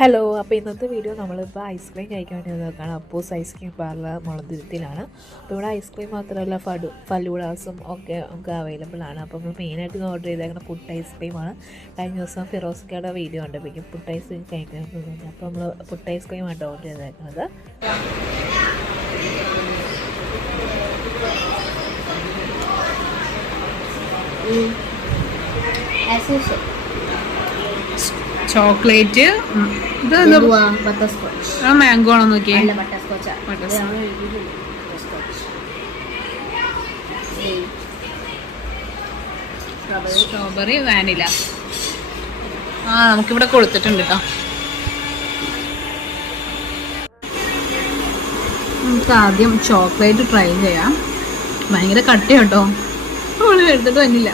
Hello, അപ്പോൾ ഇന്നത്തെ video നമ്മളിപ്പോൾ ഐസ്ക്രീം കഴിക്കാൻ വേണ്ടി നോക്കുകയാണ്. അപ്പൂസ് ഐസ്ക്രീം പാർലർ മുളന്തുരുത്തിയിലാണ്. അപ്പോൾ ഇവിടെ ഐസ്ക്രീം മാത്രമല്ല ഫലൂഡാസും ഒക്കെ നമുക്ക് അവൈലബിൾ ആണ്. അപ്പോൾ നമ്മൾ മെയിനായിട്ട് ഓർഡർ ചെയ്തേക്കുന്ന പുട്ട് ഐസ്ക്രീമാണ്. കഴിഞ്ഞ ദിവസം ഫിറോസ്ക്കയുടെ വീഡിയോ കണ്ടപ്പോൾ പുട്ട് ഐസ്ക്രീം കഴിക്കാൻ തോന്നുന്നു. അപ്പോൾ നമ്മൾ പുട്ട് ഐസ്ക്രീമാണ് ഓർഡർ ചെയ്തേക്കുന്നത്. ചോക്ലേറ്റ് മാംഗോ ആണോ നോക്കിയേ. സ്ട്രോബെറി വാനില നമുക്കിവിടെ കൊടുത്തിട്ടുണ്ട് കേട്ടോ. നമുക്ക് ആദ്യം ചോക്ലേറ്റ് ട്രൈ ചെയ്യാം. ഭയങ്കര കട്ടി കേട്ടോ, നമ്മൾ എടുത്തിട്ട് വന്നില്ല.